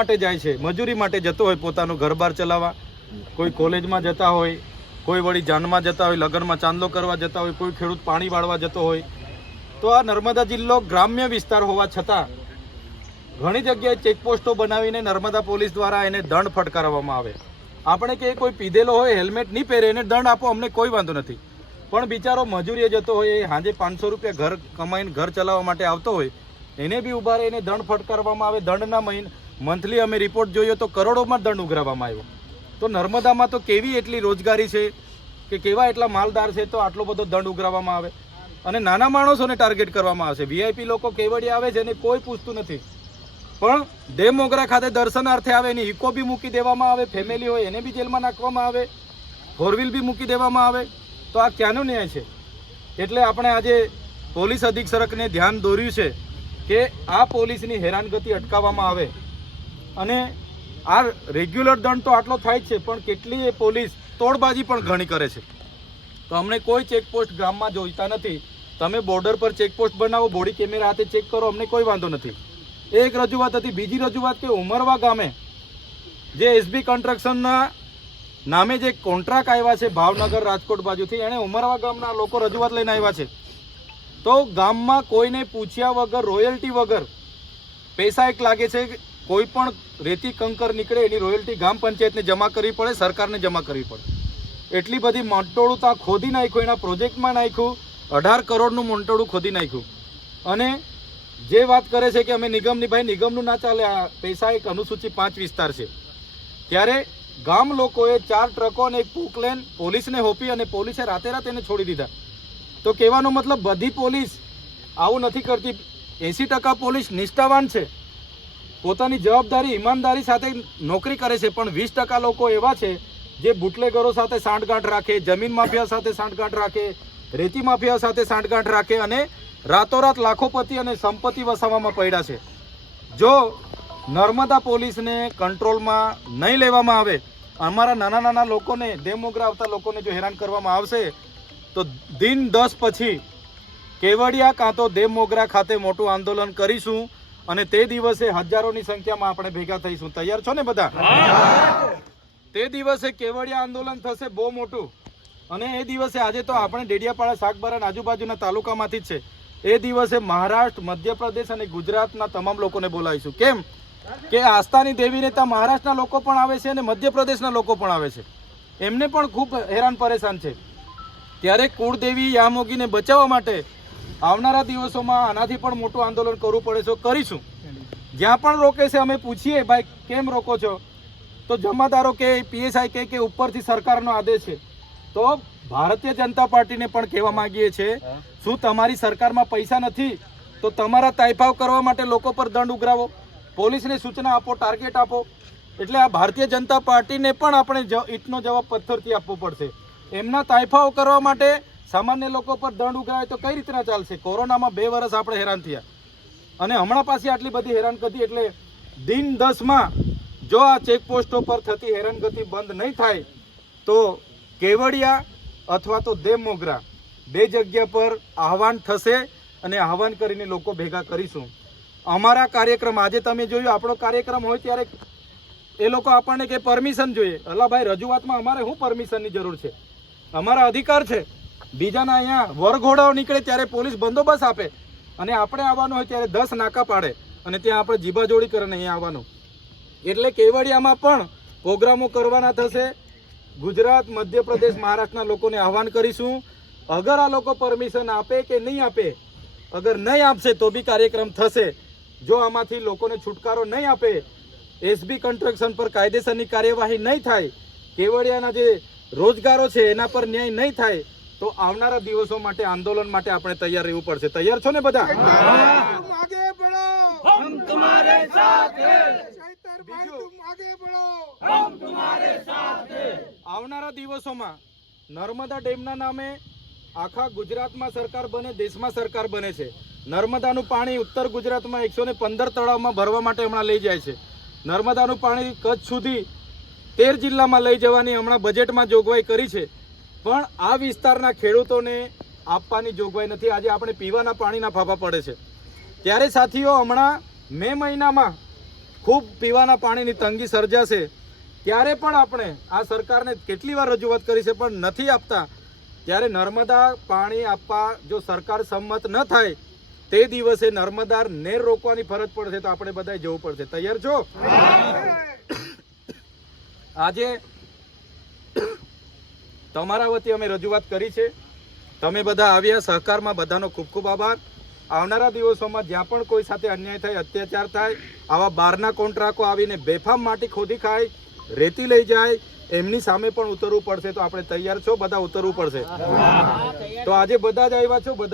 માટે જાય છે, મજૂરી માટે જતો હોય પોતાનું ઘર-બાર ચલાવવા, કોઈ કોલેજમાં જતા હોય, કોઈ વળી જાનમાં જતા હોય, લગ્નમાં ચાંદલો કરવા જતા હોય, કોઈ ખેડૂત પાણી વાળવા જતો હોય, તો આ નર્મદા જિલ્લો ગ્રામ્ય વિસ્તાર હોવા છતાં ઘણી જગ્યાએ ચેકપોસ્ટો બનાવીને નર્મદા પોલીસ દ્વારા એને દંડ ફટકારવામાં આવે. આપણે કે કોઈ પીધેલો હોય, હેલ્મેટ નહીં પહેરે, એને દંડ આપો, અમને કોઈ વાંધો નથી. પણ બિચારો મજૂરીએ જતો હોય, એ સાંજે પાંચસો રૂપિયા ઘર કમાઈને ઘર ચલાવવા માટે આવતો હોય, એને બી ઊભા રહીને દંડ ફટકારવામાં આવે, દંડના મહિન મંથલી અમે રિપોર્ટ જોઈએ તો કરોડોમાં દંડ ઉઘરાવવામાં આવ્યો. તો નર્મદામાં તો કેવી એટલી રોજગારી છે કે કેવા એટલા માલદાર છે તો આટલો બધો દંડ ઉઘરાવવામાં આવે? અને નાના માણસોને ટાર્ગેટ કરવામાં આવશે. વીઆઈપી લોકો કેવડી આવે છે એને કોઈ પૂછતું નથી. પણ ડેમોગરા મોગરા ખાતે દર્શનાર્થે આવે, એની ઇકો બી મૂકી દેવામાં આવે ફેમિલી હોય એને બી જેલમાં નાખવામાં આવે ફોરવ્હીલ બી મૂકી દેવામાં આવે. તો આ ક્યાંનો ન્યાય છે? એટલે આપણે આજે પોલીસ અધિક્ષકને ધ્યાન દોર્યું છે કે આ પોલીસની હેરાનગતિ અટકાવવામાં આવે. અને આ રેગ્યુલર દંડ તો આટલો થાય છે, પણ કેટલી પોલીસ તોડબાજી પણ ઘણી કરે છે. તો અમને કોઈ ચેકપોસ્ટ ગામમાં જોઈતા નથી. તમે બોર્ડર પર ચેકપોસ્ટ બનાવો, બોડી કેમેરા હાથે ચેક કરો, અમને કોઈ વાંધો નથી. એ એક રજૂઆત હતી, બીજી રજૂઆત કે ઉમરવા ગામે જે એસબી કન્સ્ટ્રક્શનના નામે જે કોન્ટ્રાક્ટ આવ્યા છે, ભાવનગર રાજકોટ બાજુથી, એણે ઉમરવા ગામના લોકો રજૂઆત લઈને આવ્યા છે. તો ગામમાં કોઈને પૂછ્યા વગર, રોયલ્ટી વગર, પૈસા એક લાગે છે કોઈ પણ રેતી કંકર નીકળે એની રોયલ્ટી ગામ પંચાયતને જમા કરવી પડે, સરકારને જમા કરવી પડે. એટલી બધી મંટોળું ત્યાં ખોદી નાખ્યું, એના પ્રોજેક્ટમાં નાખ્યું, અઢાર કરોડનું મંટોળું ખોદી નાખ્યું. અને જે વાત કરે છે કે અમે નિગમની, ભાઈ નિગમનું ના ચાલે, આ પૈસા એક અનુસૂચિ પાંચ વિસ્તાર છે. ત્યારે ગામ લોકોએ ચાર ટ્રકો અને એક પુકલેન પોલીસને હોપી અને પોલીસે રાતે રાત એને છોડી દીધા. તો કહેવાનો મતલબ બધી પોલીસ આવું નથી કરતી. એંસી ટકા પોલીસ નિષ્ઠાવાન છે. પોતાની જવાબદારી ઈમાનદારી સાથે નોકરી કરે છે, પણ વીસ ટકા લોકો એવા છે જે બુટલેગરો સાથે સાંઠગાંઠ રાખે, જમીન માફિયા સાથે સાંઠગાંઠ રાખે, રેતી માફિયા સાથે સાંઠગાંઠ રાખે અને રાતોરાત લાખોપતિ અને સંપત્તિ વસાવવામાં પડ્યા છે. જો નર્મદા પોલીસને કંટ્રોલમાં નહીં લેવામાં આવે, અમારા નાના નાના લોકોને, ડેમોગ્રા આવતા લોકોને જો હેરાન કરવામાં આવશે, તો દિન દસ પછી કેવડિયા કાં તો દેવમોગરા ખાતે મોટું આંદોલન કરીશું. અને તે દિવસે હજારોની સંખ્યામાં આપણે ભેગા થઈશું. તૈયાર છો ને બધા? તે દિવસે કેવડિયા આંદોલન થશે બહુ મોટું. અને એ દિવસે આજે તો આપણે ડેડિયાપાડા શાકબારા આજુબાજુના તાલુકામાંથી જ છે. એ દિવસે મહારાષ્ટ્ર, મધ્યપ્રદેશ અને ગુજરાતના તમામ લોકોને બોલાવીશું. કેમ? કે આસ્થાની દેવીને ત્યાં મહારાષ્ટ્રના લોકો પણ આવે છે અને મધ્યપ્રદેશના લોકો પણ આવે છે. એમને પણ ખૂબ હેરાન પરેશાન છે. ત્યારે કુળદેવી યામોગીને બચાવવા માટે આવનારા દિવસોમાં આનાથી પણ મોટું આંદોલન કરવું પડે છે, કરીશું. જ્યાં પણ રોકે છે, અમે પૂછીએ, ભાઈ, કેમ રોકો છો? તો જમાદારો કે, પીએસઆઈ કે કે ઉપરથી સરકારનો આદેશ છે. તો ભારતીય જનતા પાર્ટીને પણ કહેવા માંગીએ છીએ શું તમારી સરકારમાં પૈસા નથી? તો તમારા તાઇફાવ કરવા માટે લોકો પર દંડ ઉઘરાવો. પોલીસને સૂચના આપો, ટાર્ગેટ આપો. એટલે આ ભારતીય જનતા પાર્ટીને પણ આપણે ઈંટનો જવાબ પથ્થરથી આપવો પડશે. એમના તાઇફાઓ કરવા માટે સામાન્ય લોકો પર દંડ ઉઘરાવે તો કઈ રીતના ચાલશે? કોરોનામાં બે વર્ષ આપણે હેરાન થયા. અને હમણાં પાછી આટલી બધી હેરાનગતિ એટલે દિન દસમાં જો આ ચેકપોસ્ટો પર થતી હેરાનગતિ બંધ નહીં થાય, તો કેવડિયા અથવા તો દેવમોગરા બે જગ્યા પર આહવાન થશે અને આહવાન કરીને લોકો ભેગા કરીશું. અમારા કાર્યક્રમ આજે તમે જોયું, આપણો કાર્યક્રમ હોય ત્યારે એ લોકો આપણને કે પરમિશન જોઈએ. અલા ભાઈ રજૂઆતમાં અમારે શું પરમિશનની જરૂર છે? અમારા અધિકાર છે. બીજાના અહીંયા વરઘોડાઓ નીકળે ત્યારે પોલીસ બંદોબસ્ત આપે. અને આપણે આવવાનું હોય ત્યારે દસ નાકા પાડે. અને ત્યાં આપણે જીબાજોડી કરીને અહીંયા આવવાનું. એટલે કેવડિયામાં પણ પ્રોગ્રામો કરવાના થશે. ગુજરાત, મધ્યપ્રદેશ, મહારાષ્ટ્રના લોકોને આહવાન કરીશું. અગર આ લોકો પરમિશન આપે કે નહીં આપે, અગર નહીં આપશે તો બી કાર્યક્રમ થશે. જો આમાંથી લોકોને છુટકારો નહીં આપે, એસબી કન્સ્ટ્રક્શન પર કાયદેસરની કાર્યવાહી નહીં થાય, કેવડિયાના જે રોજગારો છે એના પર ન્યાય નહીં થાય તો આવનારા દિવસો માટે આંદોલન માટે આપણે તૈયાર રહેવું પડશે. તૈયાર છો ને બધા? આવનારા દિવસોમાં નર્મદા ડેમના નામે આખા ગુજરાતમાં સરકાર બને દેશમાં સરકાર બને છે. નર્મદાનું પાણી ઉત્તર ગુજરાતમાં એકસો ને પંદર તળાવમાં ભરવા માટે હમણાં લઈ જાય છે. નર્મદાનું પાણી કચ્છ સુધી તેર જિલ્લામાં લઈ જવાની હમણાં બજેટમાં જોગવાઈ કરી છે. પણ આ વિસ્તારના ખેડૂતોને આપવાની જોગવાઈ નથી. આજે આપણે પીવાના પાણીના ફાફા પડે છે. ત્યારે સાથીઓ હમણાં મે મહિનામાં ખૂબ પીવાના પાણીની તંગી સર્જાશે. ત્યારે પણ આપણે આ સરકારને કેટલી વાર રજૂઆત કરી છે પણ નથી આપતા. ત્યારે નર્મદા પાણી આપવા જો સરકાર સંમત ન થાય તે દિવસે નર્મદા નેર રોકવાની ફરજ પડશે તો આપણે બધાએ જવું પડશે. તૈયાર છો? આજે તમારા વતી અમે રજૂઆત કરી છે. તમે બધા આવ્યા, સહકારમાં બધાનો ખૂબ ખૂબ આભાર. આવનારા દિવસોમાં જ્યાં પણ કોઈ સાથે અન્યાય થાય, અત્યાચાર થાય, આવા બહારના કોન્ટ્રાકો આવીને બેફામ માટી ખોદી ખાય, રેતી લઈ જાય, એમની સામે પણ ઉતરવું પડશે તો આપણે તૈયાર છો, બધા ઉતરવું પડશે. તો આજે બધા જ આવ્યા છો, બધા